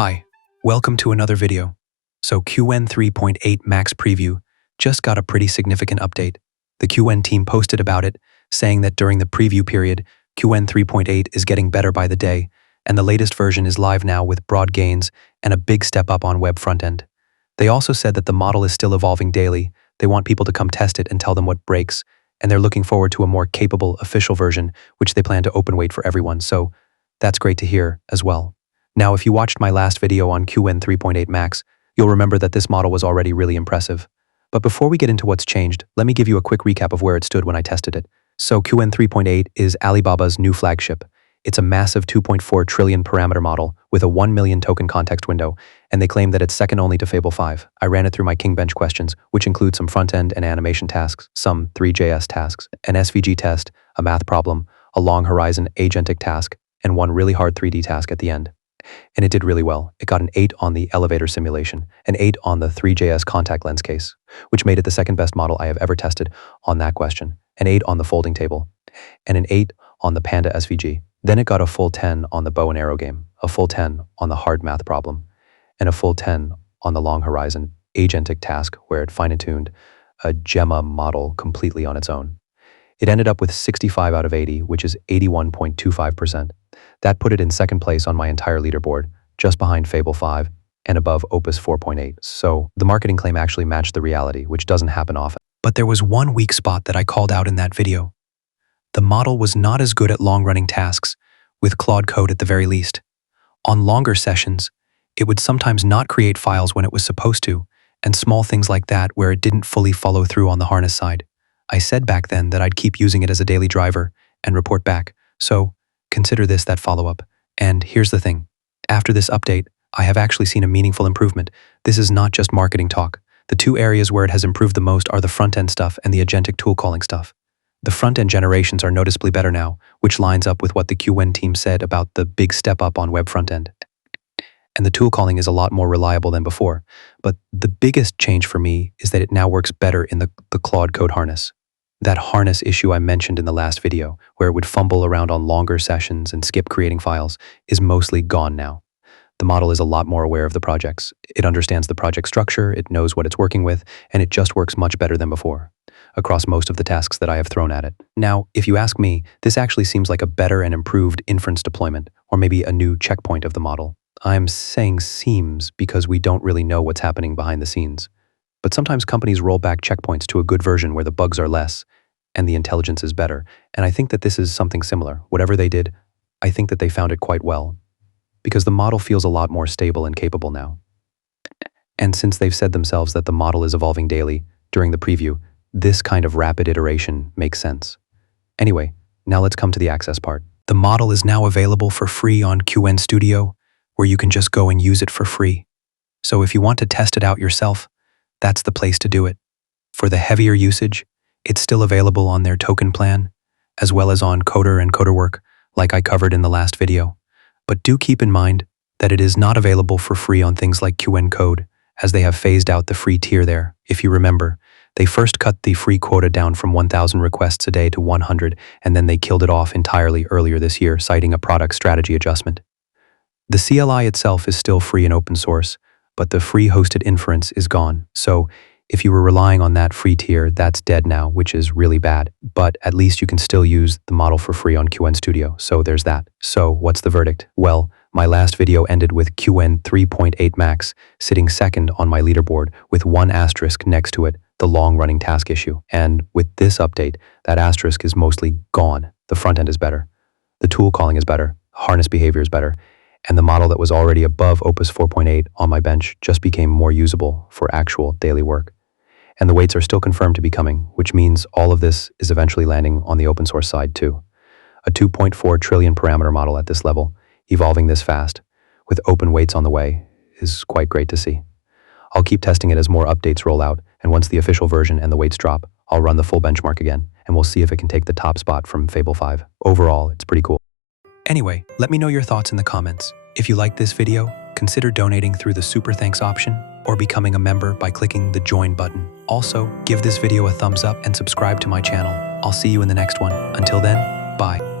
Hi, welcome to another video. So Qwen 3.8 Max Preview just got a pretty significant update. The Qwen team posted about it, saying that during the preview period, Qwen 3.8 is getting better by the day, and the latest version is live now with broad gains and a big step up on web frontend. They also said that the model is still evolving daily. They want people to come test it and tell them what breaks, and they're looking forward to a more capable official version, which they plan to open weight for everyone, so that's great to hear as well. Now, if you watched my last video on Qwen 3.8 Max, you'll remember that this model was already really impressive. But before we get into what's changed, let me give you a quick recap of where it stood when I tested it. So Qwen 3.8 is Alibaba's new flagship. It's a massive 2.4 trillion parameter model with a 1 million token context window, and they claim that it's second only to Fable 5. I ran it through my King Bench questions, which include some front-end and animation tasks, some 3JS tasks, an SVG test, a math problem, a long horizon agentic task, and one really hard 3D task at the end. And it did really well. It got an 8 on the elevator simulation, an 8 on the 3JS contact lens case, which made it the second best model I have ever tested on that question, an 8 on the folding table, and an 8 on the Panda SVG. Then it got a full 10 on the bow and arrow game, a full 10 on the hard math problem, and a full 10 on the long horizon agentic task where it fine-tuned a Gemma model completely on its own. It ended up with 65 out of 80, which is 81.25%. That put it in second place on my entire leaderboard, just behind Fable 5 and above Opus 4.8. So the marketing claim actually matched the reality, which doesn't happen often. But there was one weak spot that I called out in that video. The model was not as good at long-running tasks, with Claude Code at the very least. On longer sessions, it would sometimes not create files when it was supposed to, and small things like that where it didn't fully follow through on the harness side. I said back then that I'd keep using it as a daily driver and report back, so consider this that follow-up. And here's the thing. After this update, I have actually seen a meaningful improvement. This is not just marketing talk. The two areas where it has improved the most are the front-end stuff and the agentic tool calling stuff. The front-end generations are noticeably better now, which lines up with what the Qwen team said about the big step up on web front-end. And the tool calling is a lot more reliable than before. But the biggest change for me is that it now works better in the Claude Code Harness. That harness issue I mentioned in the last video, where it would fumble around on longer sessions and skip creating files, is mostly gone now. The model is a lot more aware of the projects. It understands the project structure, it knows what it's working with, and it just works much better than before, across most of the tasks that I have thrown at it. Now, if you ask me, this actually seems like a better and improved inference deployment, or maybe a new checkpoint of the model. I'm saying seems because we don't really know what's happening behind the scenes. But sometimes companies roll back checkpoints to a good version where the bugs are less and the intelligence is better. And I think that this is something similar. Whatever they did, I think that they found it quite well, because the model feels a lot more stable and capable now. And since they've said themselves that the model is evolving daily during the preview, this kind of rapid iteration makes sense. Anyway, now let's come to the access part. The model is now available for free on Qwen Studio, where you can just go and use it for free. So if you want to test it out yourself, that's the place to do it. For the heavier usage, it's still available on their token plan, as well as on Coder and CoderWork, like I covered in the last video. But do keep in mind that it is not available for free on things like Qwen Code, as they have phased out the free tier there. If you remember, they first cut the free quota down from 1,000 requests a day to 100, and then they killed it off entirely earlier this year, citing a product strategy adjustment. The CLI itself is still free and open source, but the free hosted inference is gone. So if you were relying on that free tier, that's dead now, which is really bad. But at least you can still use the model for free on Qwen Studio. So there's that. So what's the verdict? Well, my last video ended with Qwen 3.8 Max sitting second on my leaderboard with one asterisk next to it, the long-running task issue. And with this update, that asterisk is mostly gone. The front end is better. The tool calling is better. Harness behavior is better. And the model that was already above Opus 4.8 on my bench just became more usable for actual daily work. And the weights are still confirmed to be coming, which means all of this is eventually landing on the open source side too. A 2.4 trillion parameter model at this level, evolving this fast, with open weights on the way, is quite great to see. I'll keep testing it as more updates roll out, and once the official version and the weights drop, I'll run the full benchmark again, and we'll see if it can take the top spot from Fable 5. Overall, it's pretty cool. Anyway, let me know your thoughts in the comments. If you liked this video, consider donating through the Super Thanks option or becoming a member by clicking the Join button. Also, give this video a thumbs up and subscribe to my channel. I'll see you in the next one. Until then, bye.